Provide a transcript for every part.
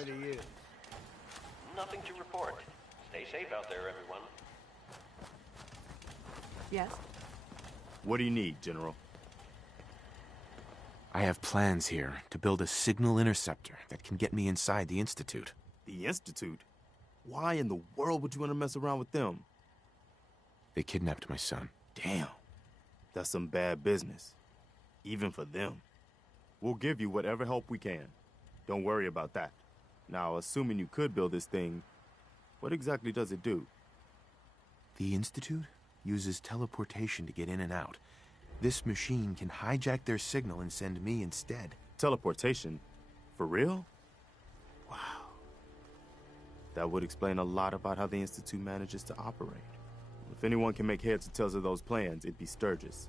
already is. Nothing to report. Stay safe out there, everyone. Yes? What do you need, General? I have plans here to build a signal interceptor that can get me inside the Institute. The Institute? Why in the world would you want to mess around with them? They kidnapped my son. Damn. That's some bad business. Even for them. We'll give you whatever help we can. Don't worry about that. Now, assuming you could build this thing, what exactly does it do? The Institute uses teleportation to get in and out. This machine can hijack their signal and send me instead. Teleportation? For real? Wow. That would explain a lot about how the Institute manages to operate. If anyone can make heads or tails of those plans, it'd be Sturgis.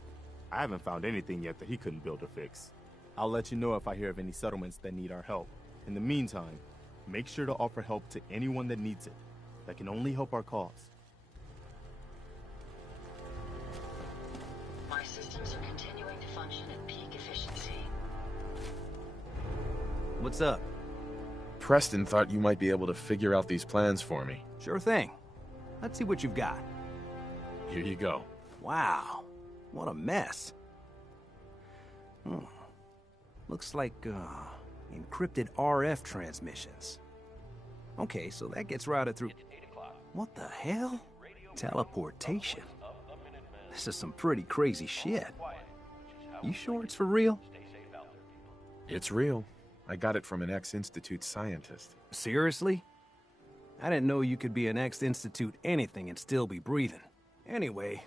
I haven't found anything yet that he couldn't build or fix. I'll let you know if I hear of any settlements that need our help. In the meantime, make sure to offer help to anyone that needs it. That can only help our cause. My systems are continuing to function at peak efficiency. What's up? Preston thought you might be able to figure out these plans for me. Sure thing. Let's see what you've got. Here you go. Wow. What a mess. Looks like, encrypted RF transmissions. Okay, so that gets routed through... What the hell? Teleportation. This is some pretty crazy shit. You sure it's for real? It's real. I got it from an ex-Institute scientist. Seriously? I didn't know you could be an ex-Institute anything and still be breathing. Anyway,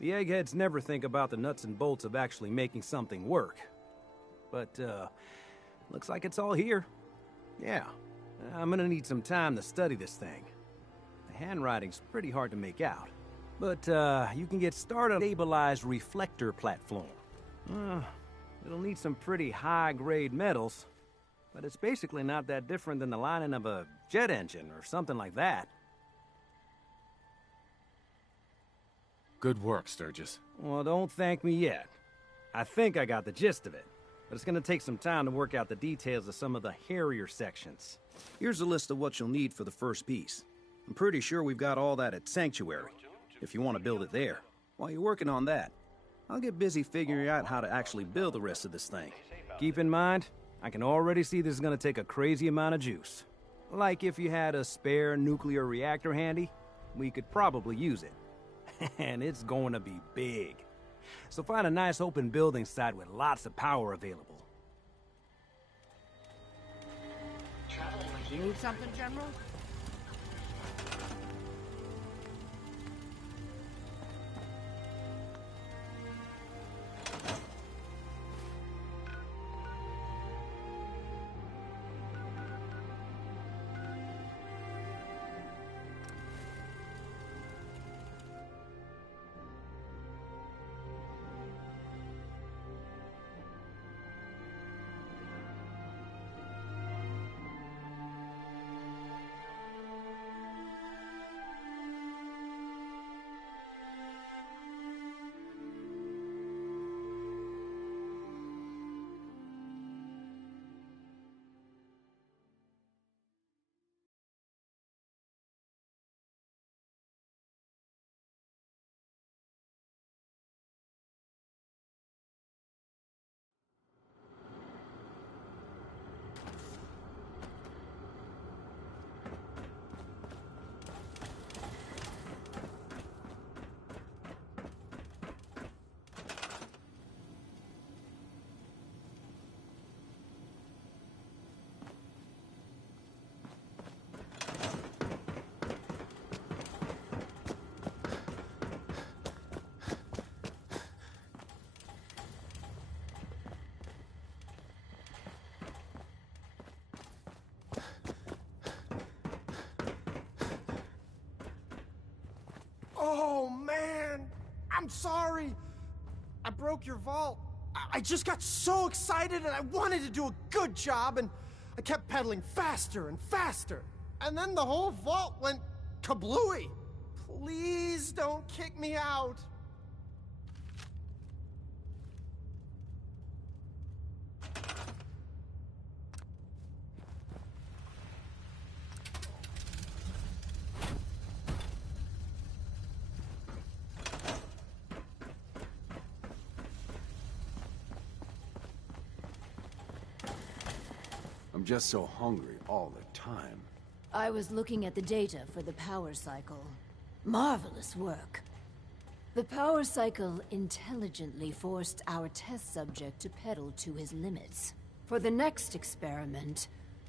the eggheads never think about the nuts and bolts of actually making something work. But, looks like it's all here. Yeah, I'm gonna need some time to study this thing. The handwriting's pretty hard to make out. But, you can get started on a stabilized reflector platform. It'll need some pretty high-grade metals, but it's basically not that different than the lining of a jet engine or something like that. Good work, Sturgis. Well, don't thank me yet. I think I got the gist of it, but it's gonna take some time to work out the details of some of the hairier sections. Here's a list of what you'll need for the first piece. I'm pretty sure we've got all that at Sanctuary, if you want to build it there. While you're working on that, I'll get busy figuring out how to actually build the rest of this thing. Keep in mind, I can already see this is gonna take a crazy amount of juice. Like if you had a spare nuclear reactor handy, we could probably use it. And it's going to be big. So find a nice open building site with lots of power available. Traveling with You you. need something, General? Oh, man! I'm sorry! I broke your vault. I just got so excited and I wanted to do a good job and I kept pedaling faster and faster. And then the whole vault went kablooey. Please don't kick me out. I'm just so hungry all the time. I was looking at the data for the power cycle. Marvelous work. The power cycle intelligently forced our test subject to pedal to his limits. For the next experiment,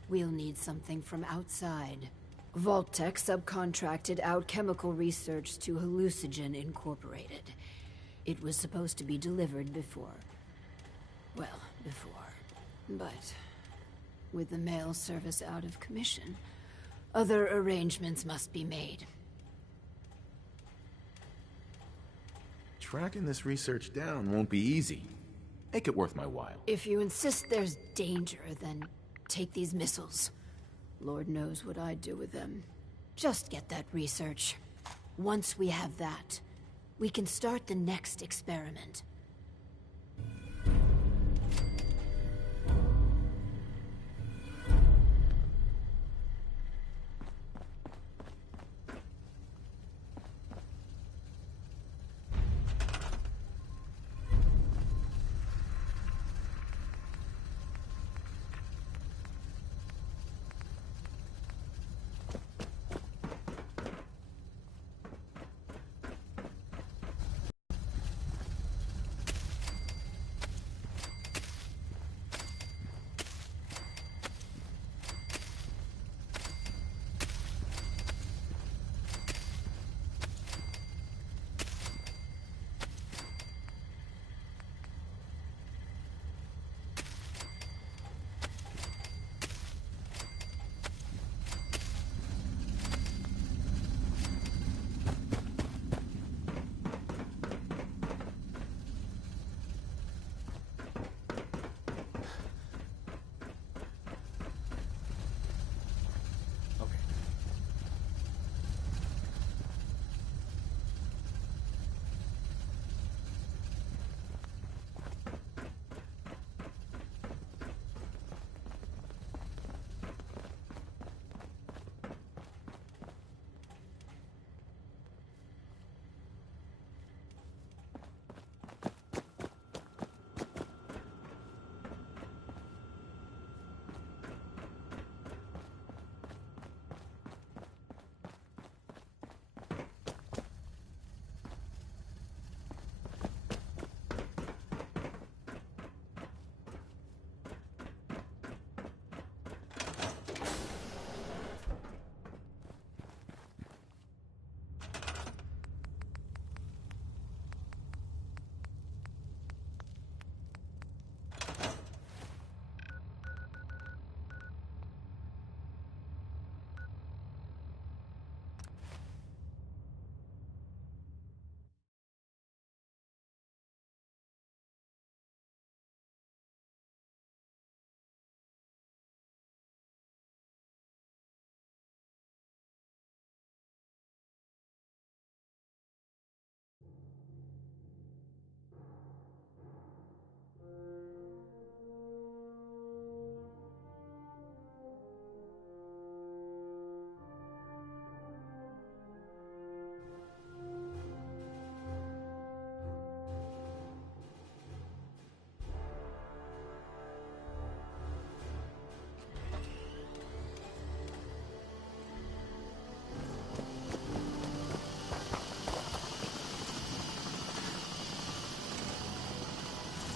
we'll need something from outside. Vault-Tec subcontracted out chemical research to Hallucigen Incorporated. It was supposed to be delivered before. Well, before. But with the mail service out of commission, other arrangements must be made. Tracking this research down won't be easy. Make it worth my while. If you insist there's danger, then take these missiles. Lord knows what I'd do with them. Just get that research. Once we have that, we can start the next experiment.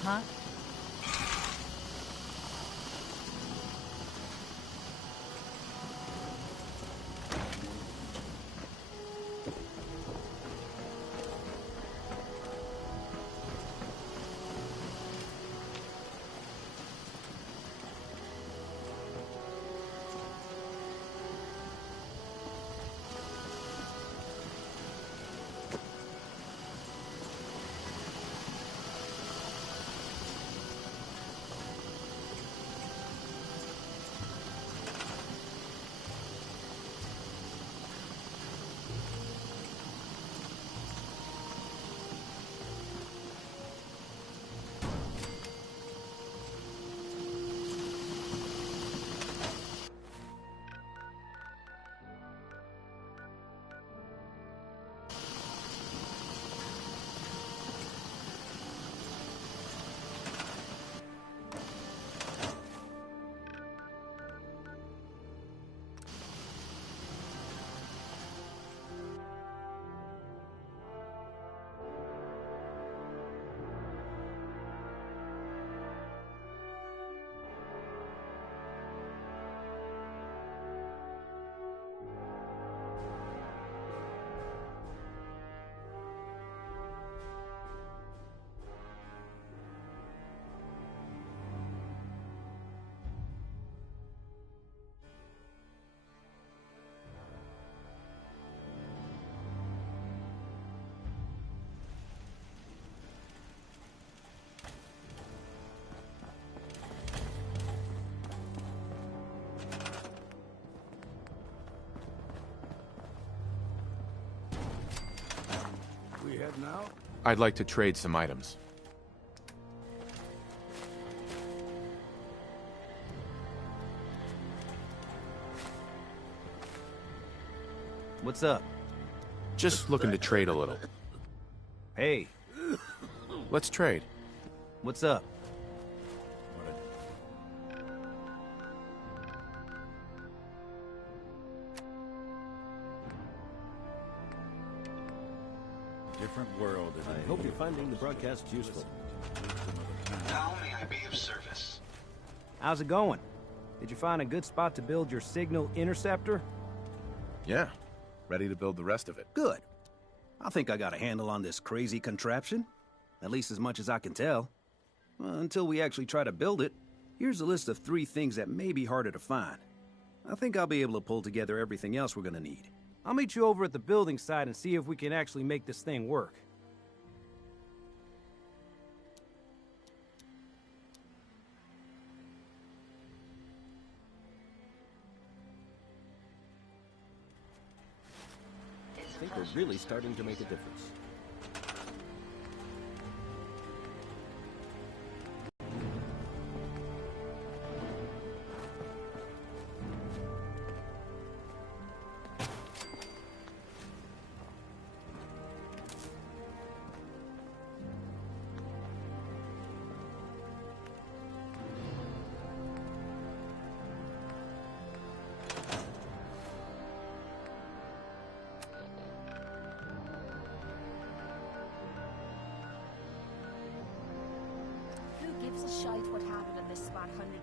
Huh? We heading out? I'd like to trade some items. What's up? Just looking to trade a little. Hey, Let's trade. what's up? Different world. I hope you're finding the broadcast useful. How may I be of service? How's it going? Did you find a good spot to build your signal interceptor? Yeah. Ready to build the rest of it. Good. I think I got a handle on this crazy contraption. At least as much as I can tell. Until we actually try to build it, here's a list of 3 things that may be harder to find. I think I'll be able to pull together everything else we're gonna need. I'll meet you over at the building site and see if we can actually make this thing work. I think we're really starting to make a difference. Who gives a shite what happened in this spot 100?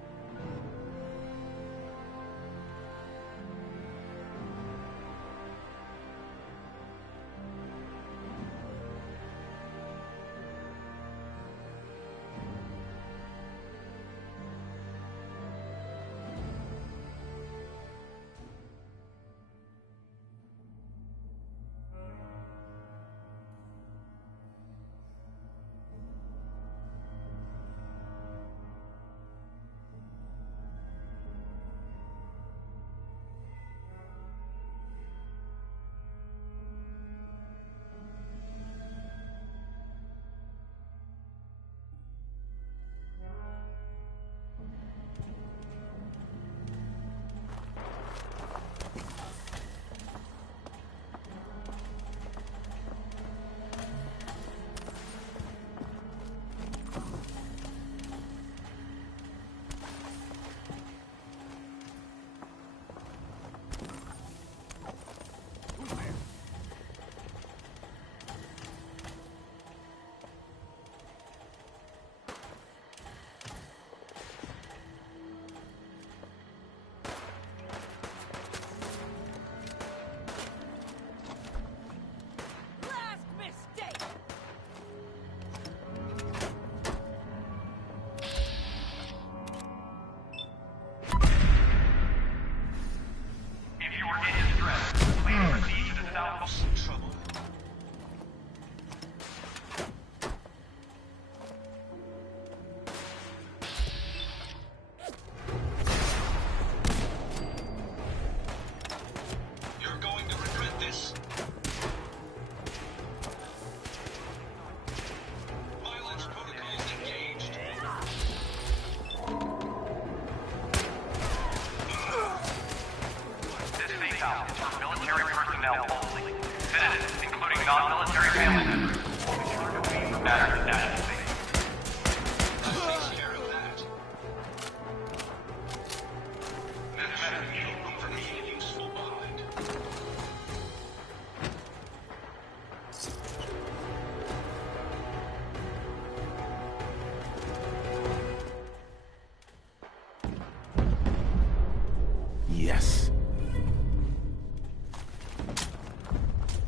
Yes.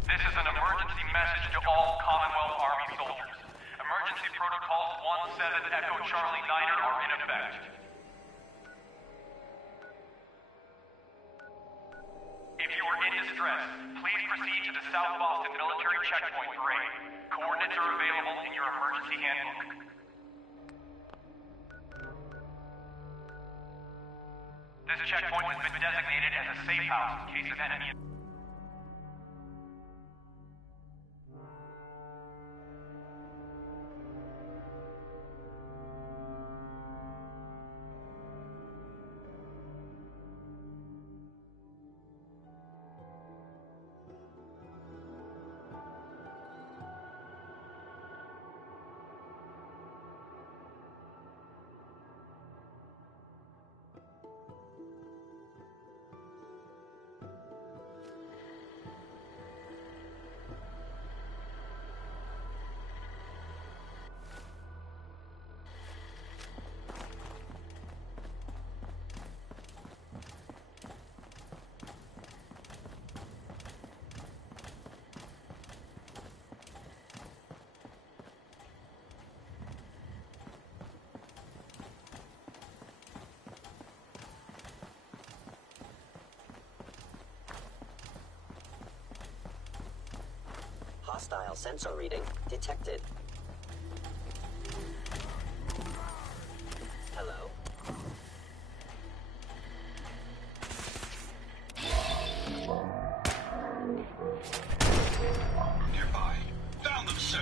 This is an emergency message to all Commonwealth Army soldiers. Emergency protocols 17 Echo Charlie Niner are in effect. If you are in distress, please proceed to the South Boston Military Checkpoint for aid. Coordinates are available in your emergency handbook. This checkpoint has been designated as a safe house in case of enemy. Hostile sensor reading detected. Hello? Nearby. Found them, sir.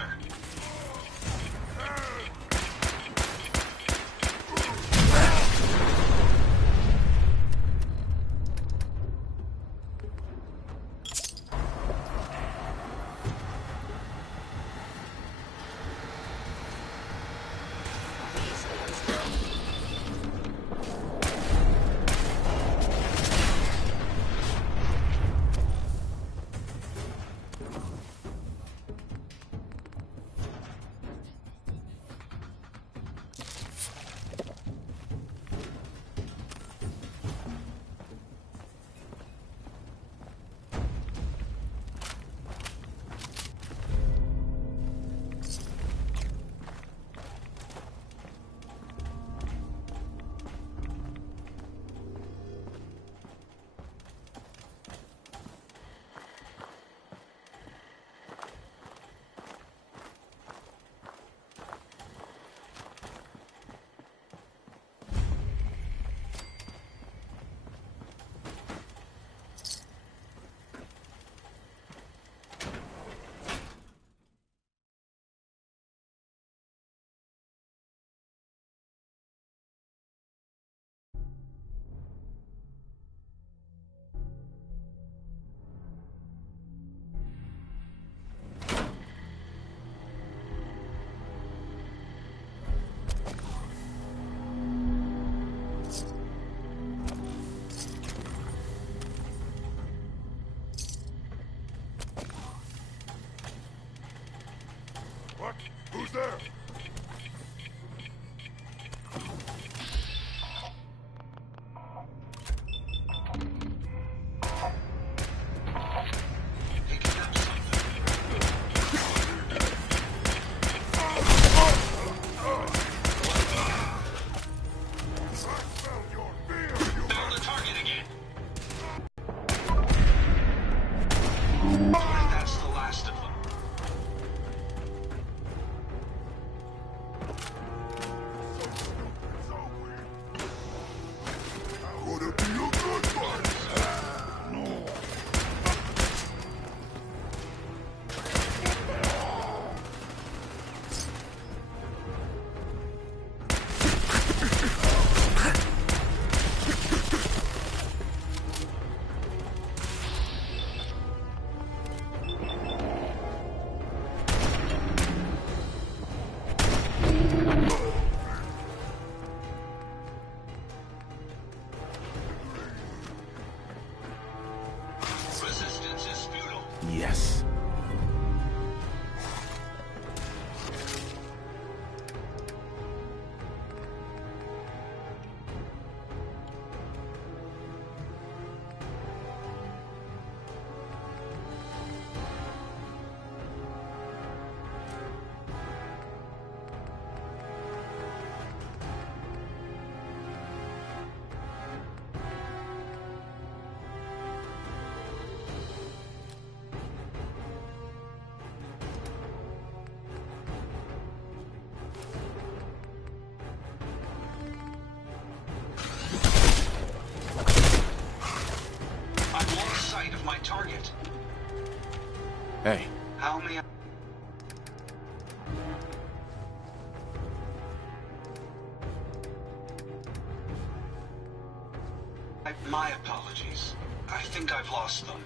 What? Who's there? That's the last of them. Would it be a good fight? No. Resistance is futile. Yes. I've lost sight of my target. Hey. How may My apologies. I think I've lost them.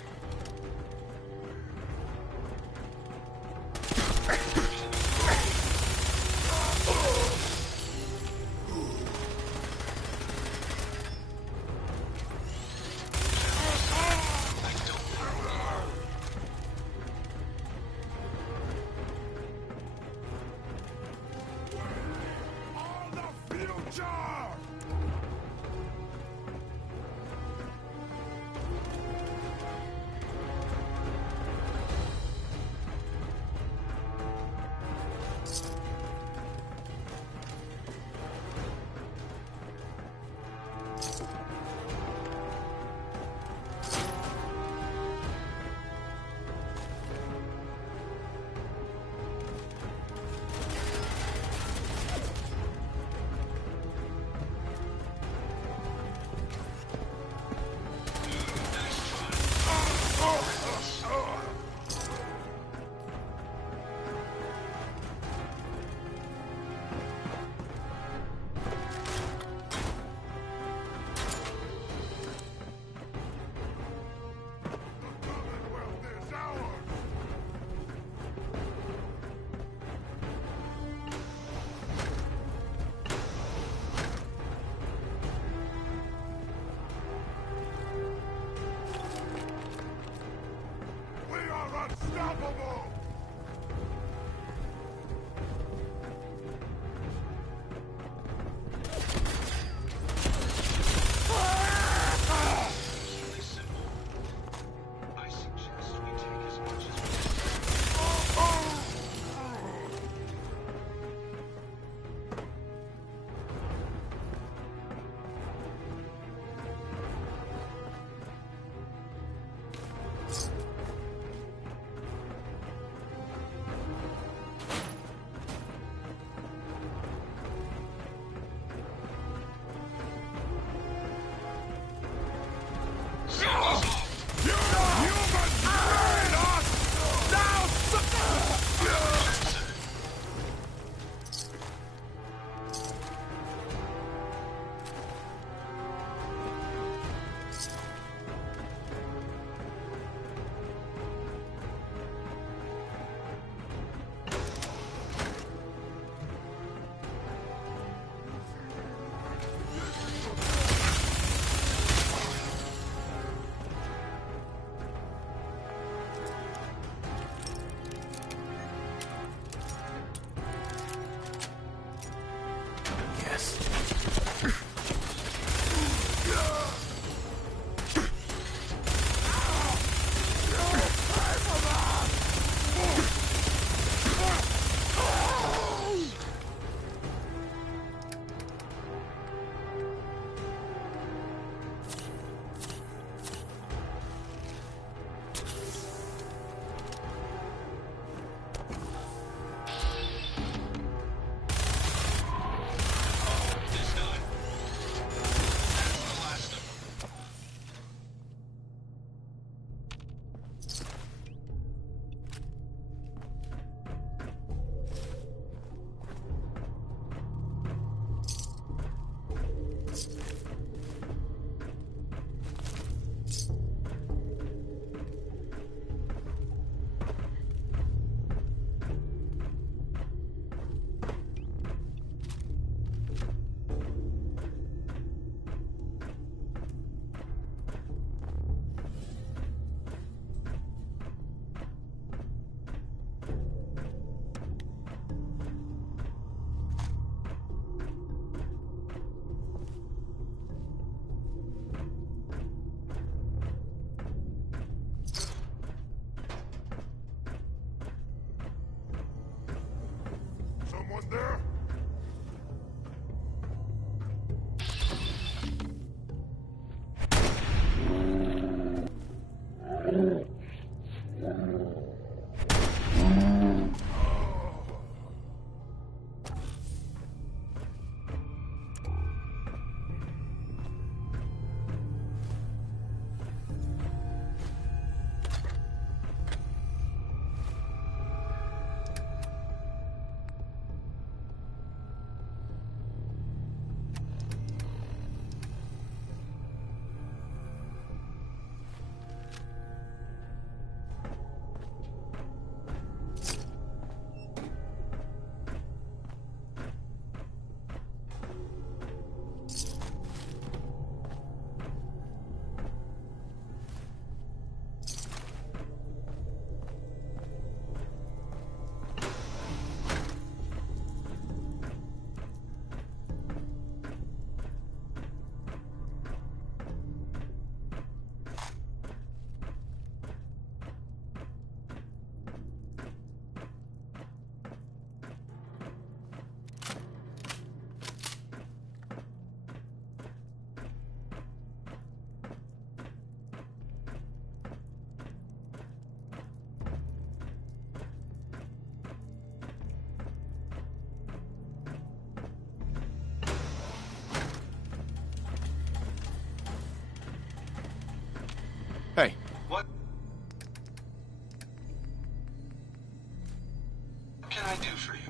I do for you?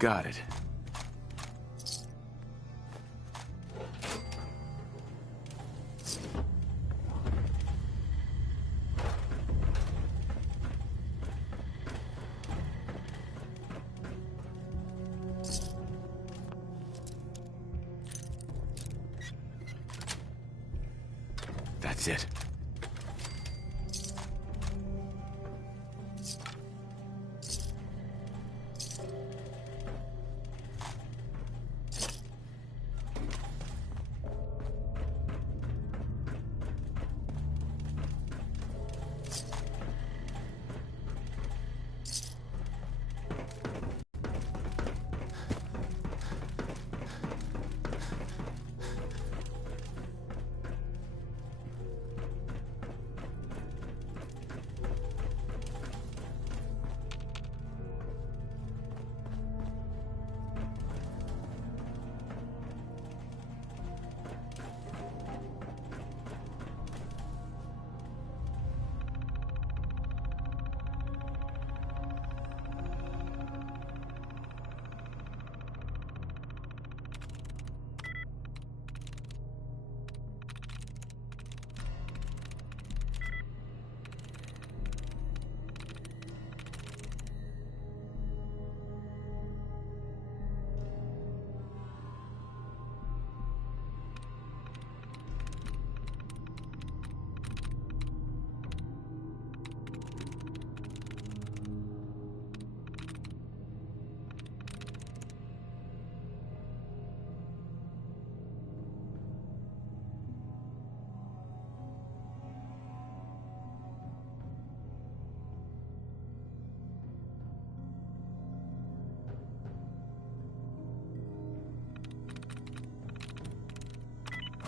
Got it. That's it.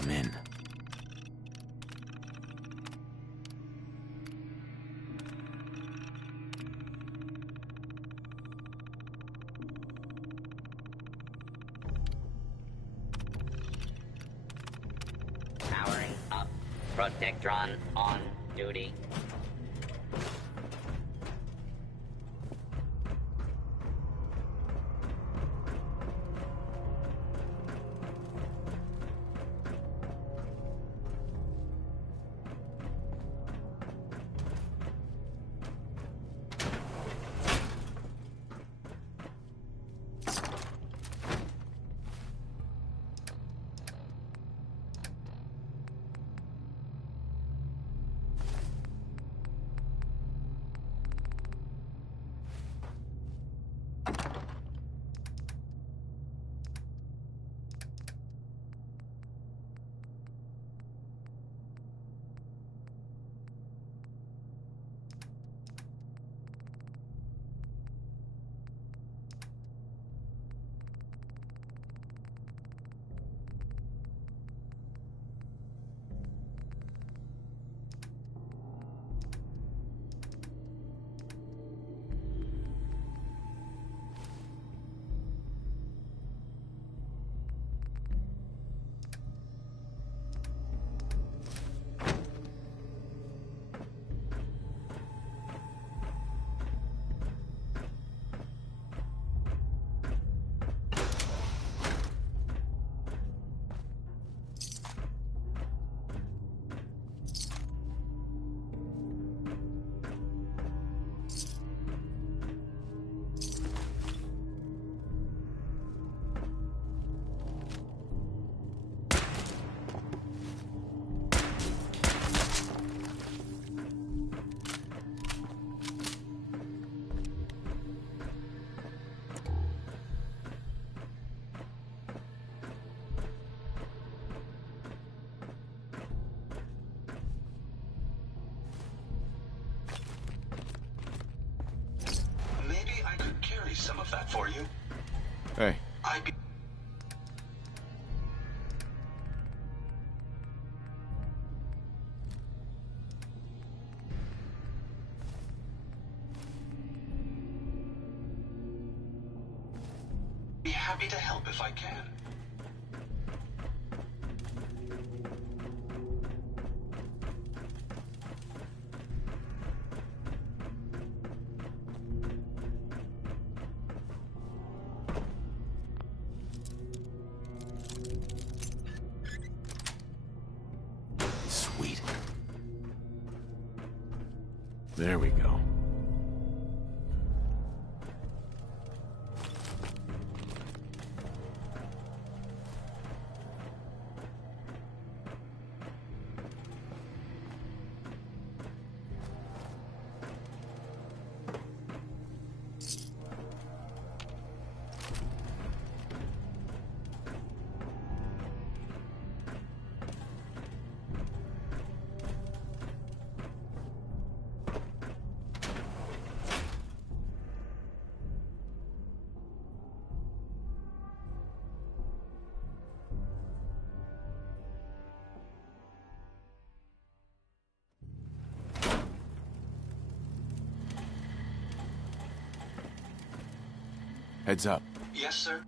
I'm in. Powering up. Protectron on duty. Some of that for you. Hey. happy to help if I can. Sweet. There we go. Heads up. Yes, sir.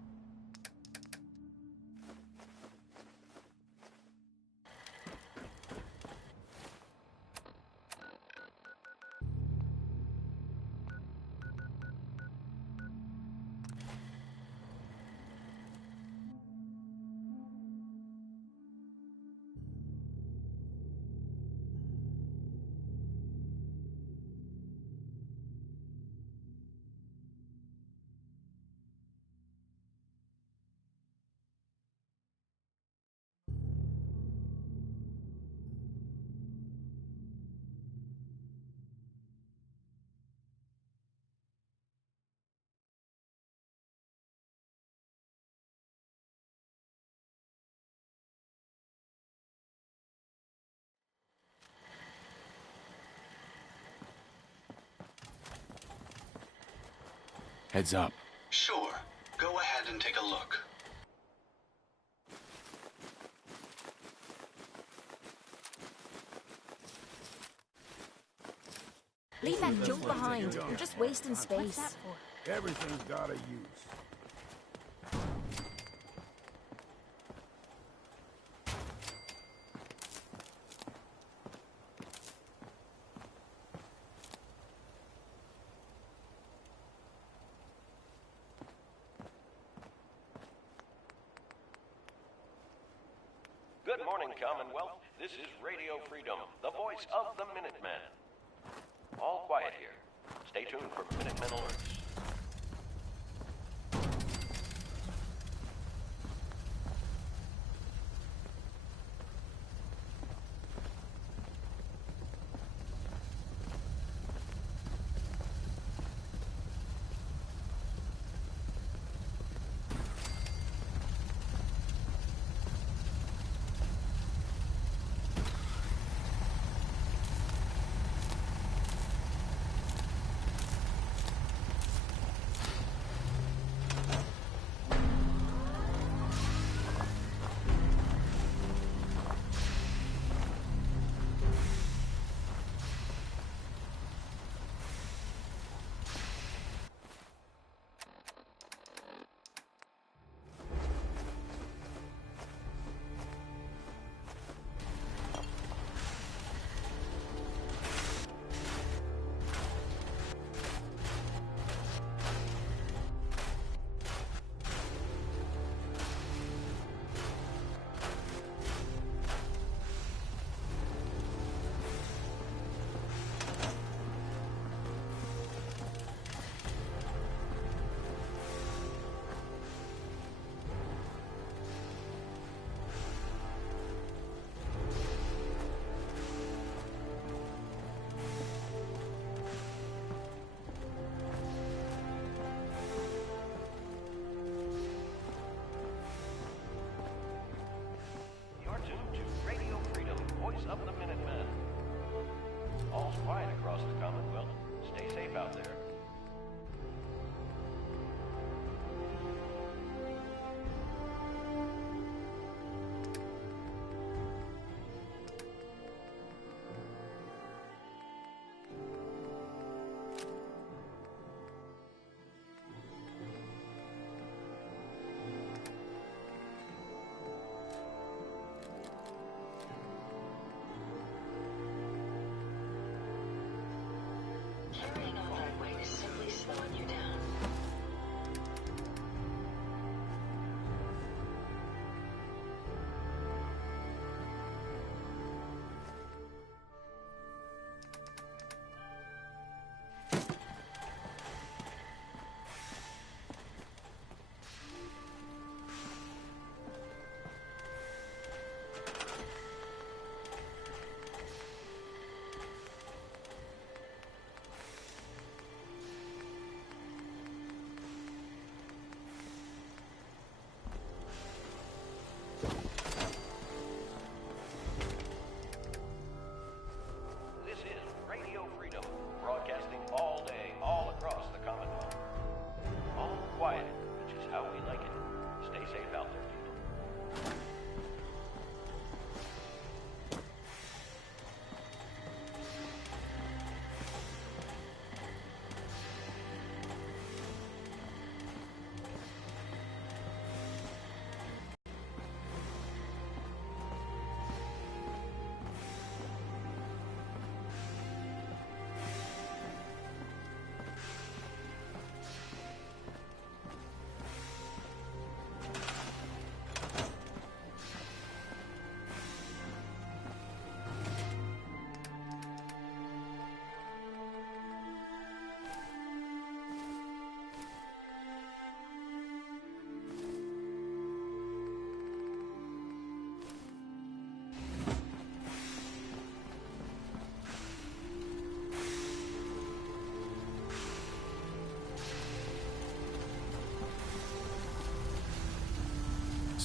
Heads up. Sure. Go ahead and take a look. Leave that junk behind. You're just wasting space. What's that for? Everything's got a use. Good morning, Commonwealth. This is Radio Freedom, the voice of the Minutemen. All quiet here. Stay tuned for Minutemen alerts.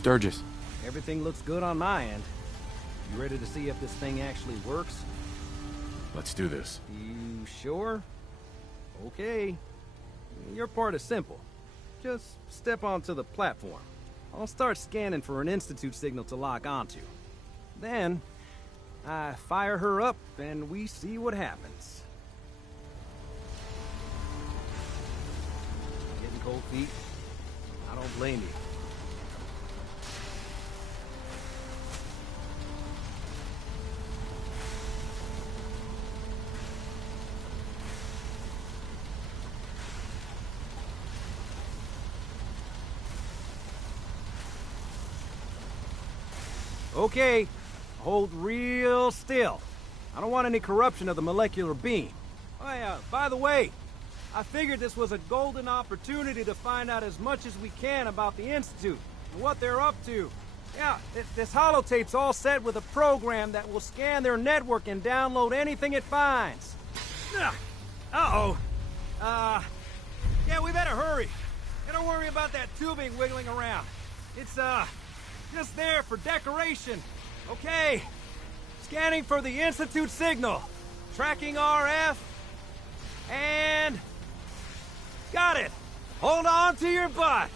Sturgis. Everything looks good on my end. You ready to see if this thing actually works? Let's do this. You sure? Okay. Your part is simple. Just step onto the platform. I'll start scanning for an Institute signal to lock onto. Then, I fire her up and we see what happens. Getting cold feet? I don't blame you. Okay, hold real still. I don't want any corruption of the molecular beam. Oh yeah, by the way, I figured this was a golden opportunity to find out as much as we can about the Institute and what they're up to. Yeah, this holotape's all set with a program that will scan their network and download anything it finds. Uh-oh. Yeah, we better hurry. And don't worry about that tubing wiggling around. It's, just there for decoration. Okay. Scanning for the Institute signal. Tracking RF. And... got it. Hold on to your butt.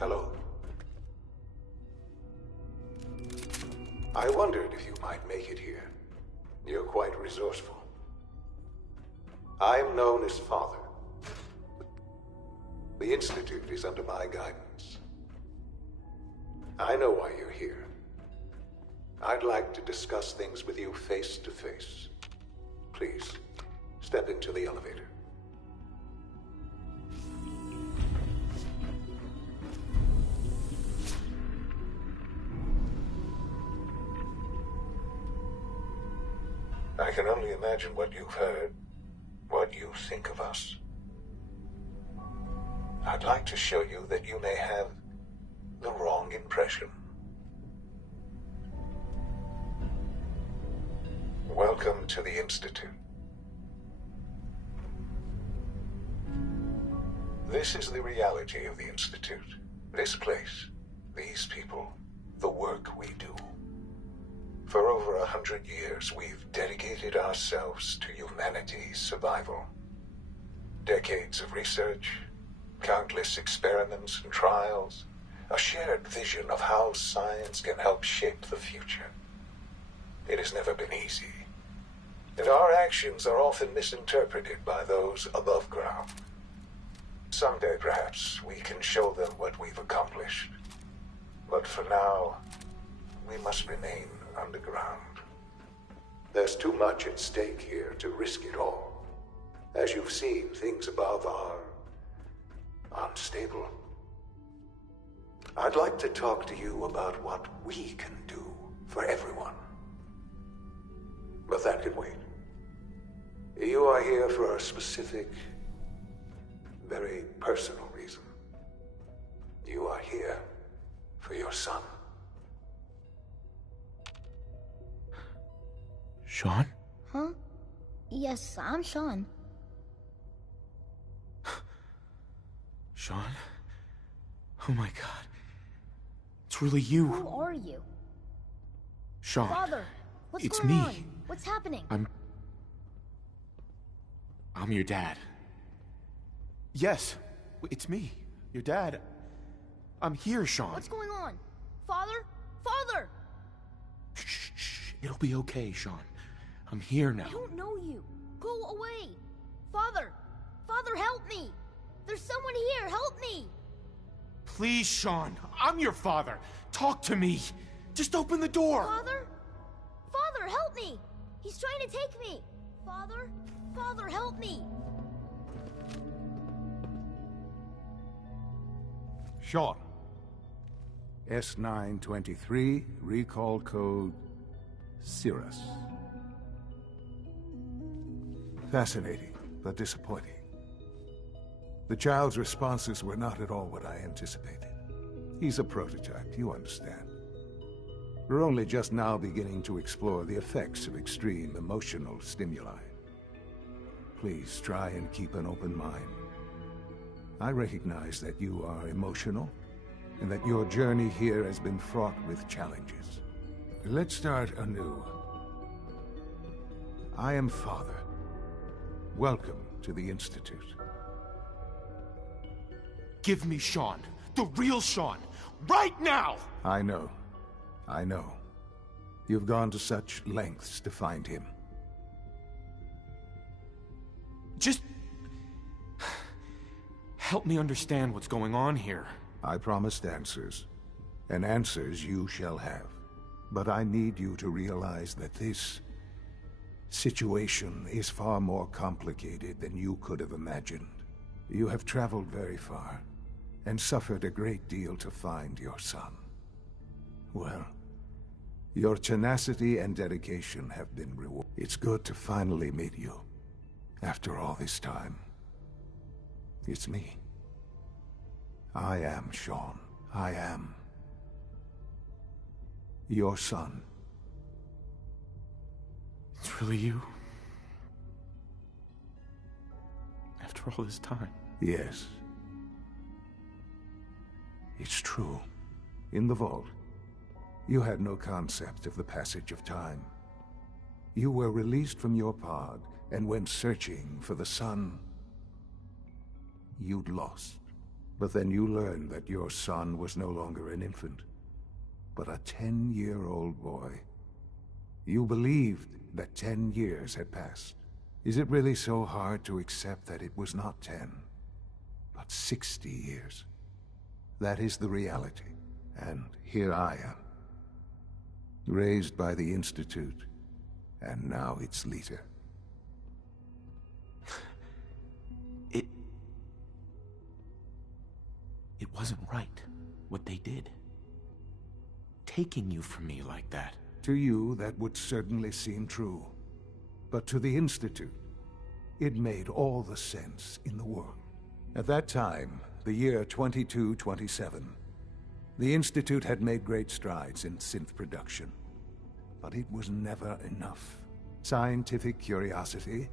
Hello. I wondered if you might make it here. You're quite resourceful. I'm known as Father. The Institute is under my guidance. I know why you're here. I'd like to discuss things with you face to face. Please, step into the elevator. I can only imagine what you've heard, what you think of us. I'd like to show you that you may have the wrong impression. Welcome to the Institute. This is the reality of the Institute. This place, these people, the work we do. For over 100 years, we've dedicated ourselves to humanity's survival. Decades of research, countless experiments and trials, a shared vision of how science can help shape the future. It has never been easy, and our actions are often misinterpreted by those above ground. Someday, perhaps, we can show them what we've accomplished. But for now, we must remain underground. There's too much at stake here to risk it all. As you've seen, things above are unstable. I'd like to talk to you about what we can do for everyone. But that can wait. You are here for a specific, very personal reason. You are here for your son. Shaun? Huh? Yes, I'm Shaun. Shaun? Oh my god. It's really you. Who are you? Shaun. Father, what's it's going me. on? What's happening? I'm your dad. Yes, it's me. Your dad. I'm here, Shaun. What's going on? Father? Father! Shh. It'll be okay, Shaun. I'm here now. I don't know you. Go away. Father! Father, help me! There's someone here, help me! Please, Shaun. I'm your father. Talk to me. Just open the door. Father? Father, help me! He's trying to take me! Father? Father, help me! Shaun. S923, recall code Cirrus. Fascinating, but disappointing. The child's responses were not at all what I anticipated. He's a prototype, you understand. We're only just now beginning to explore the effects of extreme emotional stimuli. Please try and keep an open mind. I recognize that you are emotional, and that your journey here has been fraught with challenges. Let's start anew. I am Father. Welcome to the Institute. Give me Shaun. The real Shaun. Right now! I know. You've gone to such lengths to find him. Just... help me understand what's going on here. I promised answers, and answers you shall have. But I need you to realize that this situation is far more complicated than you could have imagined. You have traveled very far, and suffered a great deal to find your son. Well, your tenacity and dedication have been rewarded. It's good to finally meet you, after all this time. It's me. I am Shaun. I am your son. It's really you? After all this time? Yes. It's true. In the vault, you had no concept of the passage of time. You were released from your pod and went searching for the son you'd lost. But then you learned that your son was no longer an infant, but a 10-year-old boy. You believed that 10 years had passed. Is it really so hard to accept that it was not 10, but 60 years? That is the reality, and here I am. Raised by the Institute, and now its leader. It wasn't right, what they did. Taking you from me like that. To you, that would certainly seem true. But to the Institute, it made all the sense in the world. At that time, the year 2227, the Institute had made great strides in synth production. But it was never enough. Scientific curiosity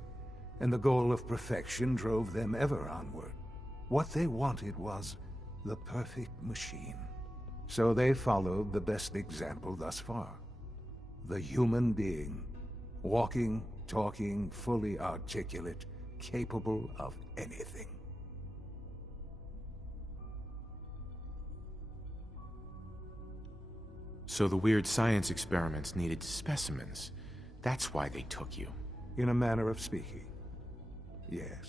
and the goal of perfection drove them ever onward. What they wanted was the perfect machine. So they followed the best example thus far. The human being. Walking, talking, fully articulate, capable of anything. So the weird science experiments needed specimens. That's why they took you. In a manner of speaking. Yes.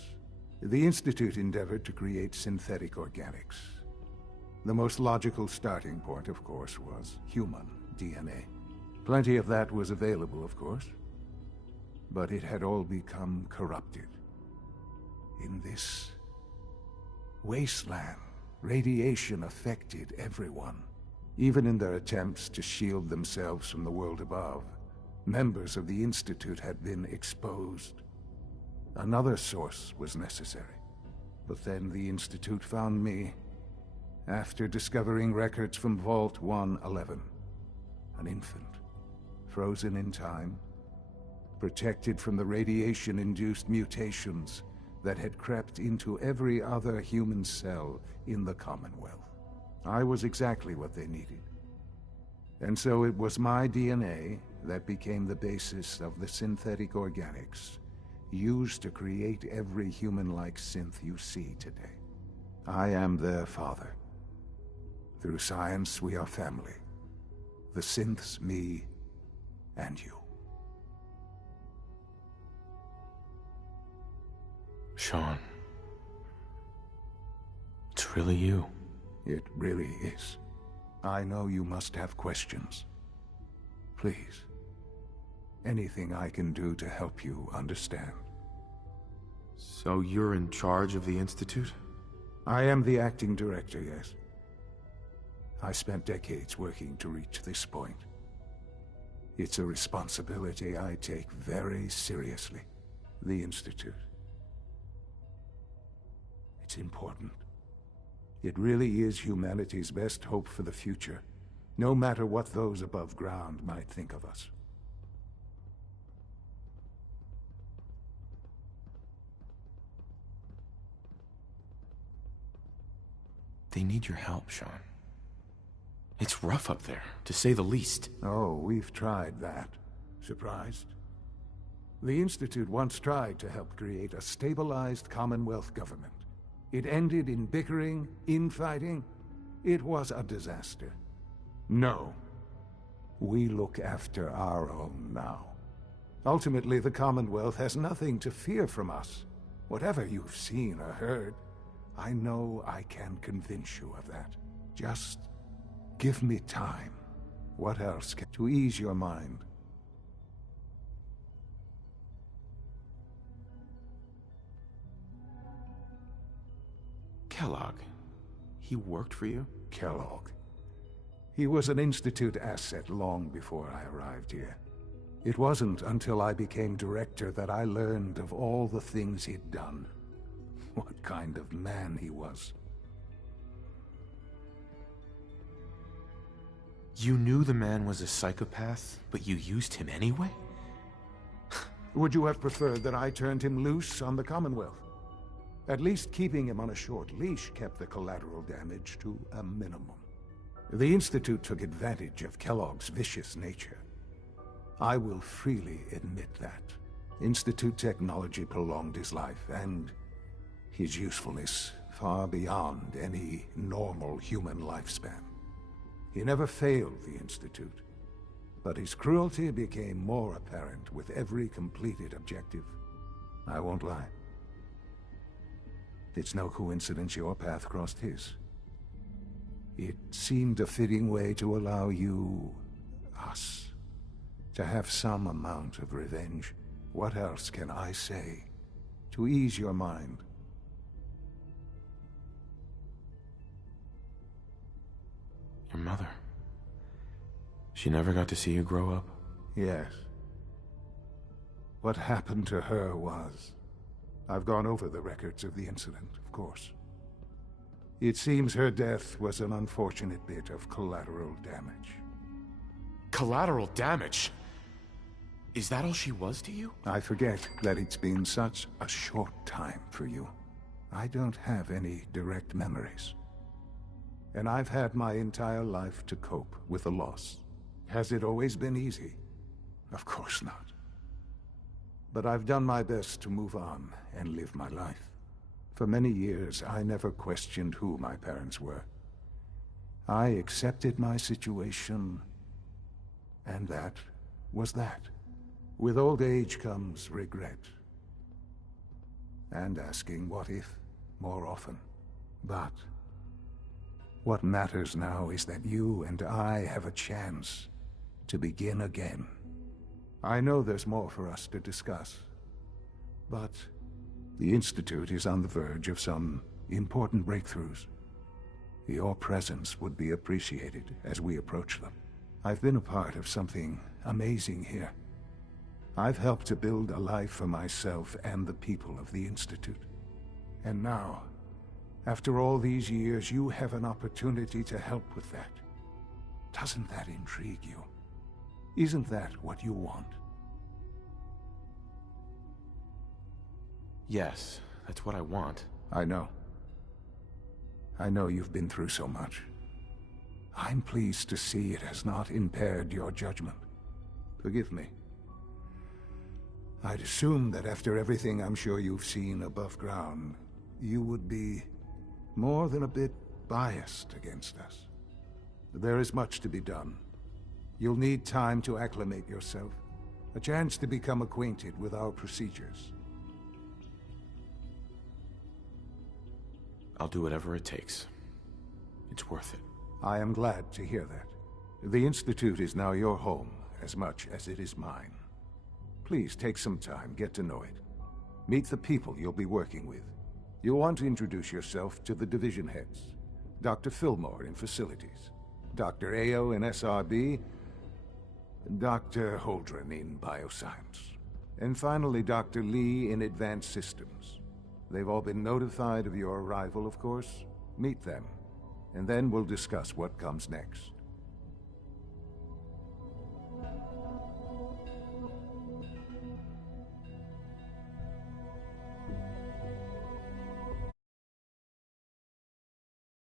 The Institute endeavored to create synthetic organics. The most logical starting point, of course, was human DNA. Plenty of that was available, of course. But it had all become corrupted. In this wasteland, radiation affected everyone. Even in their attempts to shield themselves from the world above, members of the Institute had been exposed. Another source was necessary. But then the Institute found me, after discovering records from Vault 111. An infant, frozen in time, protected from the radiation-induced mutations that had crept into every other human cell in the Commonwealth. I was exactly what they needed. And so it was my DNA that became the basis of the synthetic organics used to create every human-like synth you see today. I am their father. Through science, we are family. The synths, me, and you. Shaun. It's really you. It really is. I know you must have questions. Please. Anything I can do to help you understand. So you're in charge of the Institute? I am the acting director, yes. I spent decades working to reach this point. It's a responsibility I take very seriously. The Institute. It's important. It really is humanity's best hope for the future, no matter what those above ground might think of us. They need your help, Shaun. It's rough up there, to say the least. Oh, we've tried that. Surprised? The Institute once tried to help create a stabilized Commonwealth government. It ended in bickering, infighting. It was a disaster. No. We look after our own now. Ultimately, the Commonwealth has nothing to fear from us. Whatever you've seen or heard, I know I can convince you of that. Just give me time. What else can... to ease your mind? Kellogg. He worked for you? Kellogg. He was an Institute asset long before I arrived here. It wasn't until I became director that I learned of all the things he'd done. What kind of man he was. You knew the man was a psychopath, but you used him anyway? Would you have preferred that I turned him loose on the Commonwealth? At least keeping him on a short leash kept the collateral damage to a minimum. The Institute took advantage of Kellogg's vicious nature. I will freely admit that. Institute technology prolonged his life, and his usefulness far beyond any normal human lifespan. He never failed the Institute, but his cruelty became more apparent with every completed objective. I won't lie. It's no coincidence your path crossed his. It seemed a fitting way to allow you, us, to have some amount of revenge. What else can I say to ease your mind? Your mother. She never got to see you grow up? Yes. What happened to her was... I've gone over the records of the incident, of course. It seems her death was an unfortunate bit of collateral damage. Collateral damage? Is that all she was to you? I forget that it's been such a short time for you. I don't have any direct memories. And I've had my entire life to cope with the loss. Has it always been easy? Of course not. But I've done my best to move on and live my life. For many years, I never questioned who my parents were. I accepted my situation, and that was that. With old age comes regret. And asking what if more often. But what matters now is that you and I have a chance to begin again. I know there's more for us to discuss, but the Institute is on the verge of some important breakthroughs. Your presence would be appreciated as we approach them. I've been a part of something amazing here. I've helped to build a life for myself and the people of the Institute. And now, after all these years, you have an opportunity to help with that. Doesn't that intrigue you? Isn't that what you want? Yes, that's what I want. I know. I know you've been through so much. I'm pleased to see it has not impaired your judgment. Forgive me. I'd assumed that after everything I'm sure you've seen above ground, you would be more than a bit biased against us. There is much to be done. You'll need time to acclimate yourself. A chance to become acquainted with our procedures. I'll do whatever it takes. It's worth it. I am glad to hear that. The Institute is now your home, as much as it is mine. Please take some time, get to know it. Meet the people you'll be working with. You'll want to introduce yourself to the division heads. Dr. Fillmore in Facilities, Dr. Ayo in SRB, Dr. Holdren in Bioscience, and finally Dr. Lee in Advanced Systems. They've all been notified of your arrival, of course. Meet them, and then we'll discuss what comes next.